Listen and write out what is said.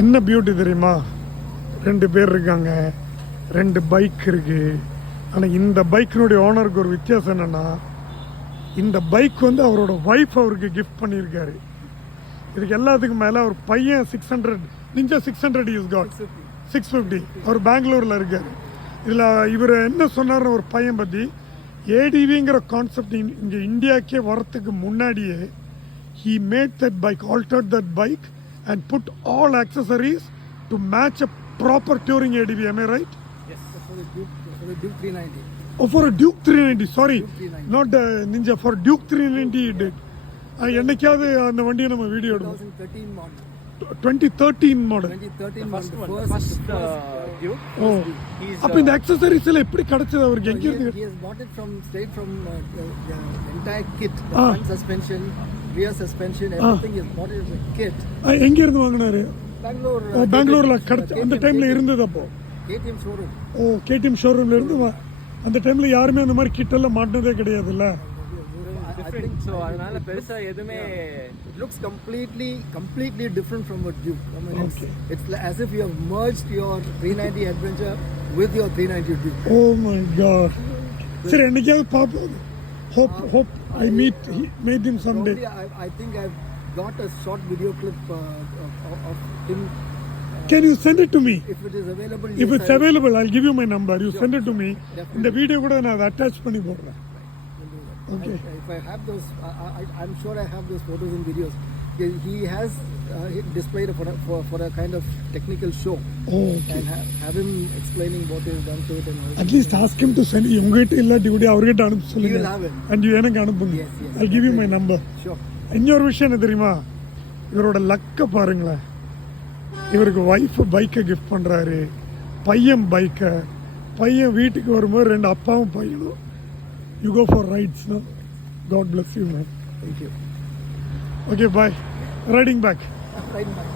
என்ன பியூட்டி தெரியுமா, 2 பேர் இருக்காங்க, 2 பைக் இருக்கு. ஆனால் இந்த பைக்கினுடைய ஓனருக்கு ஒரு வித்தியாசம் என்னன்னா, இந்த பைக் வந்து அவரோட ஒய்ஃப் அவருக்கு கிஃப்ட் பண்ணியிருக்காரு. இதுக்கு எல்லாத்துக்கும் மேலே அவர் பையன் 600 நிஞ்சா 600 யூஸ் காட் 650 அவர் பெங்களூரில் இருக்கார். இதில் இவர் என்ன சொன்னார் ஒரு பையன் பற்றி, ஏடிவிங்கிற கான்செப்ட் இங்கே இந்தியாவுக்கே வரத்துக்கு முன்னாடியே he made that bike, altered that bike and put all accessories to match a proper touring ADV. Am I right? Yes, for the Duke 390. Oh, for a Duke 390. Sorry, Duke 390. not Ninja. For Duke 390 he did. என்னைக்காவது அந்த வண்டியை நம்ம வீடியோ எடுப்போம். 2013 model. 2013 model. 2013 first model. one, first Duke. ஓ, அப்போ இந்த அக்சசரிஸ் எல்லாம் எப்படி கிடைச்சது அவருக்கு? எங்க இருந்து? He has bought it straight from the entire kit, the front suspension, rear suspension, everything. He has bought it as a kit. எங்க இருந்து வாங்கினாரு? Bangalore. ஓ, பெங்களூர்ல கிடைச்ச அந்த டைம்ல இருந்தது. அப்போ KTM showroom. ஓ, KTM ஷோரூம்ல இருந்து அந்த டைம்ல யாருமே அந்த மாதிரி கிட் எல்லாம் மாட்டினதே கிடையாதுல்ல. I think so அதனால பெருசா எதுமே it looks completely different from what Duke. I mean, Okay. it's as if you have merged your 390 Adventure with your 390 Duke. Oh my God. சரி, என்னைக்காவது பார்ப்போம். Hope I meet him someday. Probably, I think I've got a short video clip of him. Can you send it to me? If it is available. If it's available, I'll give you my number. You send it to me. Definitely. இந்த வீடியோ கூட நான் அதை அட்டாச் பண்ணி போடுறேன். Okay. If I have those, I'm sure I have those photos and videos. He has displayed for a kind of technical show. Oh, okay. And have him explaining what he's done to it and all. At least ask him to send. உங்ககிட்ட இல்லாட்டி கூட அவர்கிட்ட அனுப்ப He சொல்லுங்க. will have it. And you எனக்கு அனுப்புங்க. Yes, yes. I'll give you my number. Sure. இன்னொரு விஷயம் என்ன தெரியுமா, இவரோட லக்க பாருங்களேன். இவருக்கு ஒய்ஃப் பைக்கை கிஃப்ட் பண்றாரு, பையன் பைக்கை, பையன் வீட்டுக்கு வரும்போது 2 அப்பாவும் பையனும். You go for rides, no? God bless you, man. Thank you. Okay, bye. Riding back. Right back.